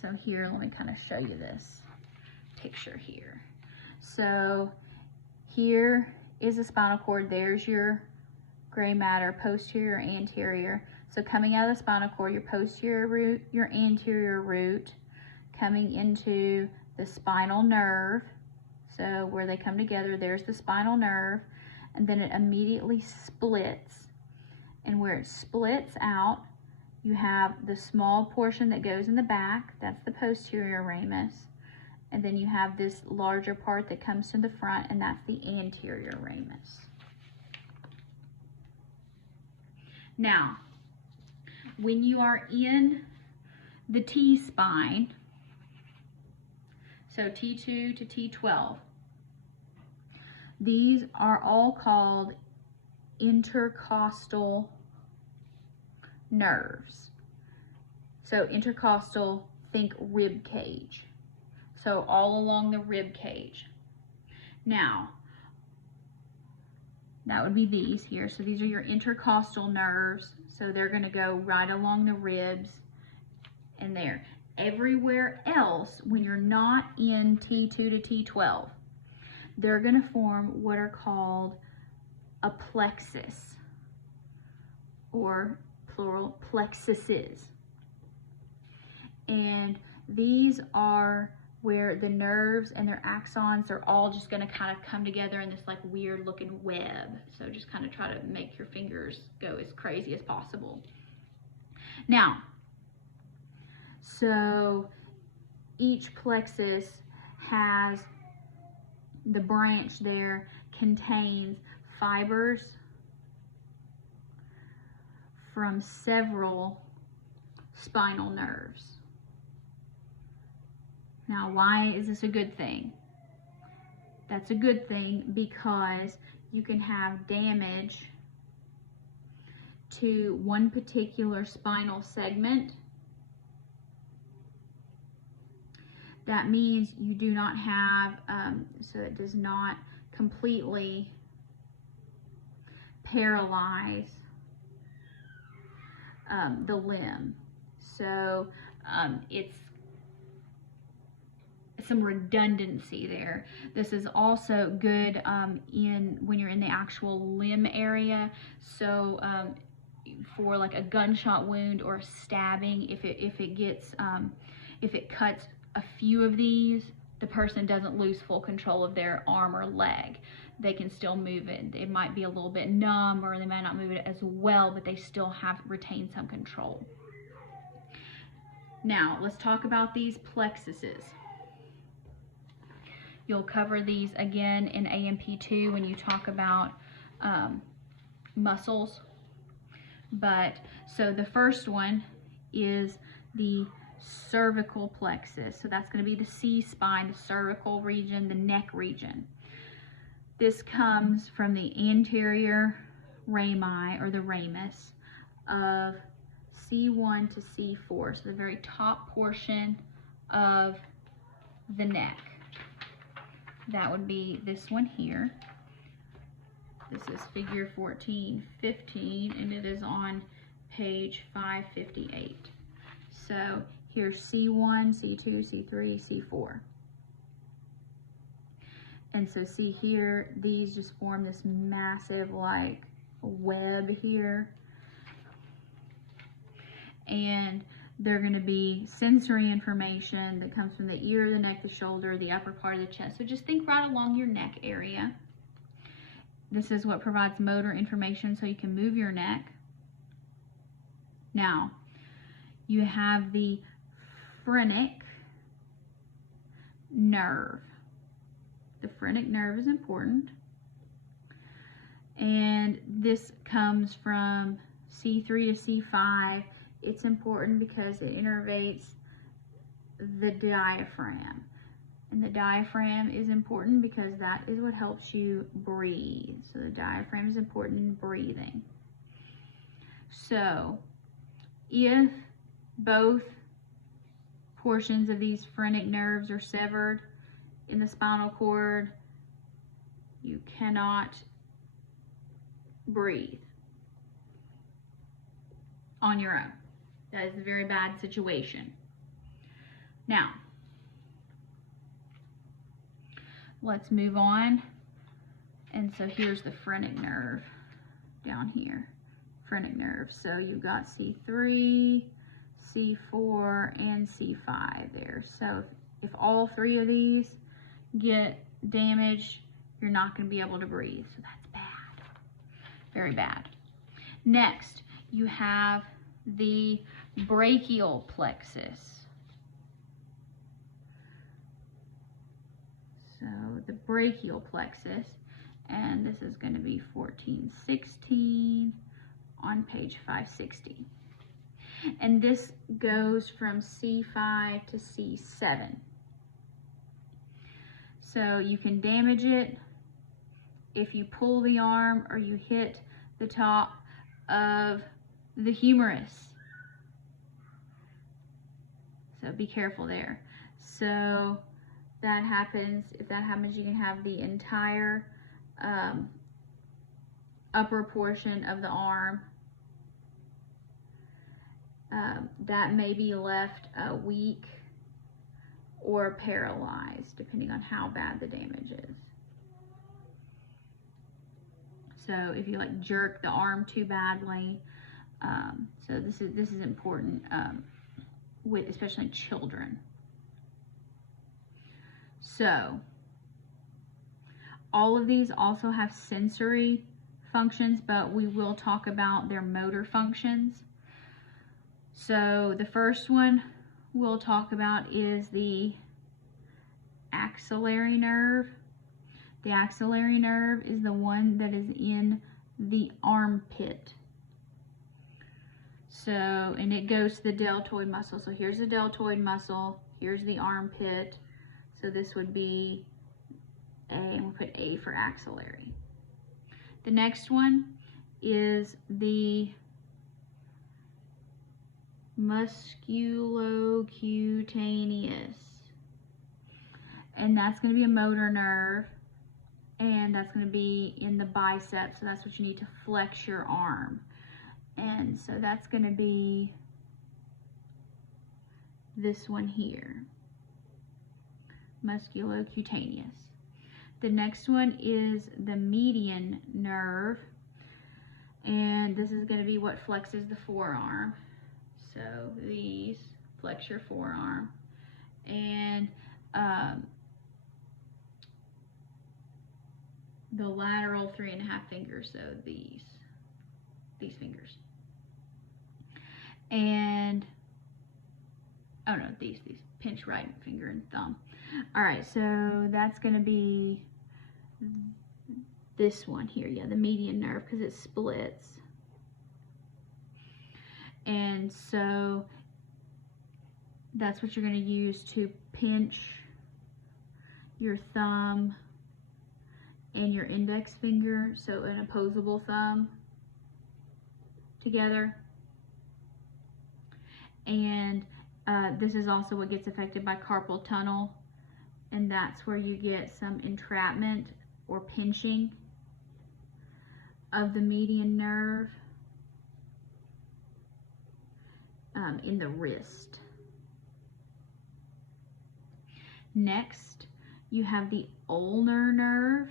So here, let me kind of show you this picture here. So here is the spinal cord. There's your gray matter, posterior, anterior. So coming out of the spinal cord, your posterior root, your anterior root, coming into the spinal nerve. So where they come together, there's the spinal nerve, and then it immediately splits. And where it splits out, you have the small portion that goes in the back, that's the posterior ramus. And then you have this larger part that comes to the front, and that's the anterior ramus. Now, when you are in the T-spine, so T2 to T12, these are all called intercostal nerves. So intercostal, think rib cage. So all along the rib cage. Now, that would be these here. So these are your intercostal nerves. So they're going to go right along the ribs and there. Everywhere else, when you're not in T2 to T12, they're going to form what are called a plexus, or plural plexuses. And these are where the nerves and their axons are all just going to kind of come together in this like weird looking web. So just kind of try to make your fingers go as crazy as possible. Now, so each plexus has the branch there, contains fibers from several spinal nerves. Now, why is this a good thing? That's a good thing because you can have damage to one particular spinal segment. That means you do not have, so it does not completely paralyze the limb. So it's some redundancy there. This is also good when you're in the actual limb area. So for like a gunshot wound or a stabbing, if it cuts a few of these, the person doesn't lose full control of their arm or leg. They can still move it. It might be a little bit numb, or they might not move it as well, but they still have retained some control. Now, let's talk about these plexuses. You'll cover these again in AMP2 when you talk about muscles. But so the first one is the cervical plexus. So that's going to be the C-spine, the cervical region, the neck region. This comes from the anterior rami, or the ramus, of C1 to C4, so the very top portion of the neck. That would be this one here. This is figure 1415, and it is on page 558. So here's C1, C2, C3, C4. And so see here, these just form this massive like web here. And they're going to be sensory information that comes from the ear, the neck, the shoulder, the upper part of the chest. So just think right along your neck area. This is what provides motor information so you can move your neck. Now, you have the phrenic nerve. The phrenic nerve is important. And this comes from C3 to C5. It's important because it innervates the diaphragm. And the diaphragm is important because that is what helps you breathe. So the diaphragm is important in breathing. So if both portions of these phrenic nerves are severed in the spinal cord, you cannot breathe on your own. That is a very bad situation. Now, let's move on. And so here's the phrenic nerve down here, phrenic nerve. So you've got C3, C4, and C5 there. So if all three of these get damaged, you're not going to be able to breathe. So that's bad, very bad. Next, you have the brachial plexus. So the brachial plexus, and this is going to be 1416 on page 560. And this goes from C5 to C7. So you can damage it if you pull the arm or you hit the top of the humerus. So be careful there. So that happens, if that happens, you can have the entire upper portion of the arm that may be left weak or paralyzed, depending on how bad the damage is. So if you like jerk the arm too badly, so this is important with especially children. So all of these also have sensory functions, but we will talk about their motor functions. So the first one we'll talk about is the axillary nerve. The axillary nerve is the one that is in the armpit. So, and it goes to the deltoid muscle. So here's the deltoid muscle, here's the armpit. So this would be A, and we'll put A for axillary. The next one is the musculocutaneous. And that's going to be a motor nerve. And that's going to be in the biceps. So that's what you need to flex your arm. And so that's going to be this one here. Musculocutaneous. The next one is the median nerve, and this is going to be what flexes the forearm. So these flex your forearm, and the lateral 3.5 fingers, so these fingers, and oh no, these pinch right finger and thumb. All right, so that's going to be this one here, yeah, the median nerve, because it splits. And so that's what you're going to use to pinch your thumb and your index finger, so an opposable thumb together. And this is also what gets affected by carpal tunnel, and that's where you get some entrapment or pinching of the median nerve in the wrist. Next, you have the ulnar nerve.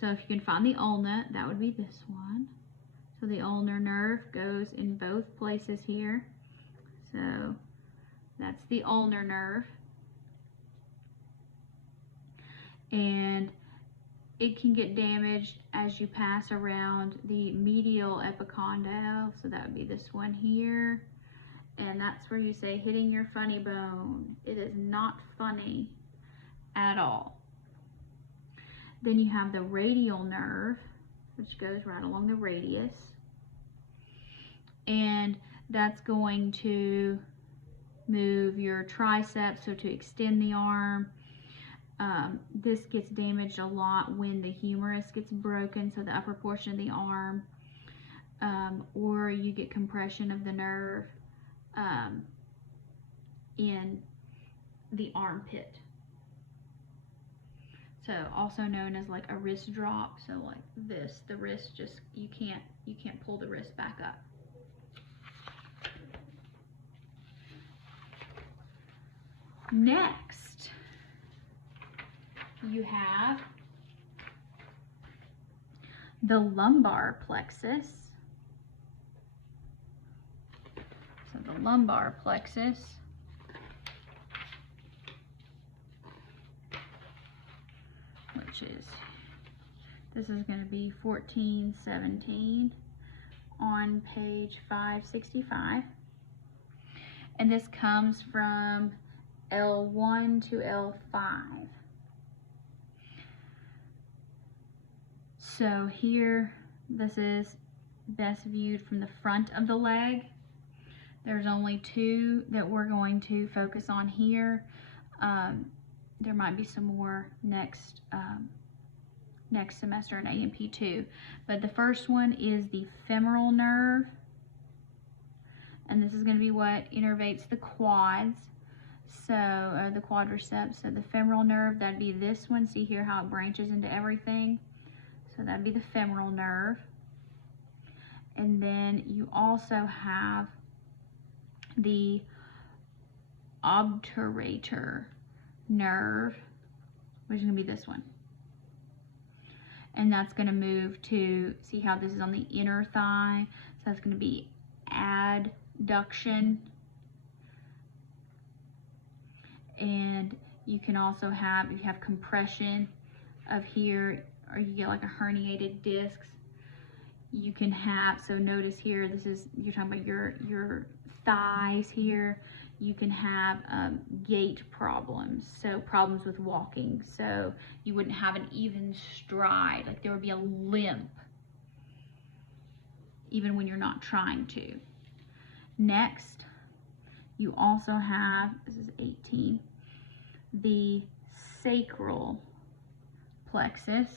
So if you can find the ulna, that would be this one. So the ulnar nerve goes in both places here. So that's the ulnar nerve. And it can get damaged as you pass around the medial epicondyle. So that would be this one here. And that's where you say hitting your funny bone. It is not funny at all. Then you have the radial nerve, which goes right along the radius. And that's going to move your triceps, so to extend the arm. This gets damaged a lot when the humerus gets broken, so the upper portion of the arm, or you get compression of the nerve in the armpit. So also known as like a wrist drop. So like this, the wrist just, you can't pull the wrist back up. Next, you have the lumbar plexus. So the lumbar plexus this is going to be 1417 on page 565. And this comes from L1 to L5. So here, this is best viewed from the front of the leg. There's only two that we're going to focus on here. There might be some more next semester in AMP2. But the first one is the femoral nerve. And this is going to be what innervates the quads. So, the quadriceps. So the femoral nerve, that'd be this one. See here how it branches into everything? So that'd be the femoral nerve. And then you also have the obturator nerve, which is going to be this one. And that's going to move to, see how this is on the inner thigh? So that's going to be adduction. And you can also have, if you have compression of here, or you get like a herniated disc, you can have, so notice here, this is, you're talking about your thighs here. You can have gait problems, so problems with walking. So you wouldn't have an even stride, like there would be a limp, even when you're not trying to. Next, you also have, this is 18, the sacral plexus.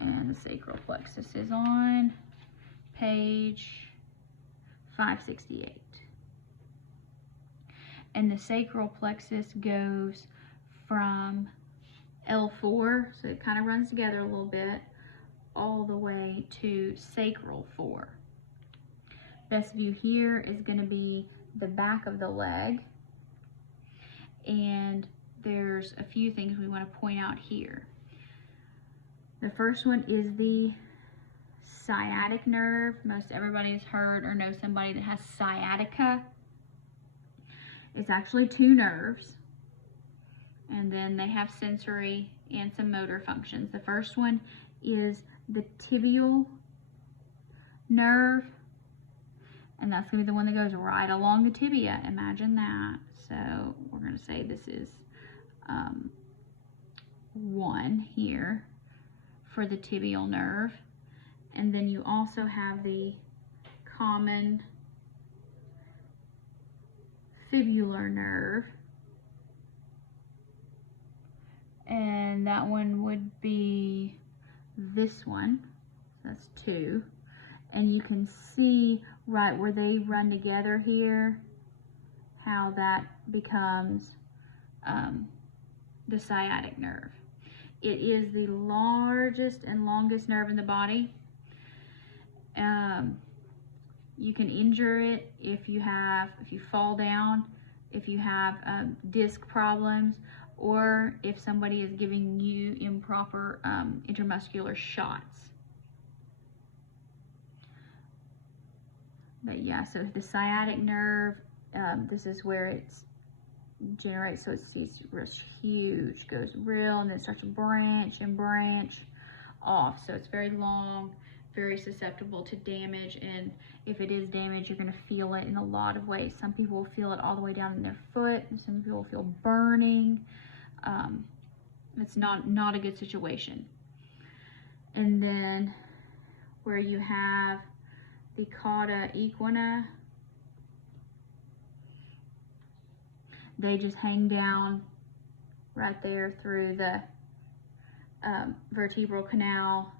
And the sacral plexus is on page 568. And the sacral plexus goes from L4, so it kind of runs together a little bit, all the way to sacral 4. Best view here is going to be the back of the leg. And there's a few things we want to point out here. The first one is the sciatic nerve. Most everybody has heard or knows somebody that has sciatica. It's actually two nerves. And then they have sensory and some motor functions. The first one is the tibial nerve. And that's going to be the one that goes right along the tibia. Imagine that. So we're going to say this is 1 here for the tibial nerve. And then you also have the common fibular nerve. And that one would be this one. So that's 2. And you can see right where they run together here, how that becomes the sciatic nerve. It is the largest and longest nerve in the body. You can injure it if you fall down, if you have disc problems, or if somebody is giving you improper intramuscular shots. But yeah, so the sciatic nerve, this is where it's generates, so it's huge, goes real, and then starts to branch and branch off. So it's very long, very susceptible to damage, and if it is damaged, you're going to feel it in a lot of ways. Some people will feel it all the way down in their foot, and some people will feel burning. It's not a good situation. And then where you have the cauda equina, they just hang down right there through the vertebral canal.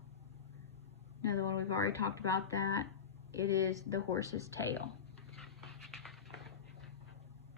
Another one, we've already talked about that. It is the horse's tail.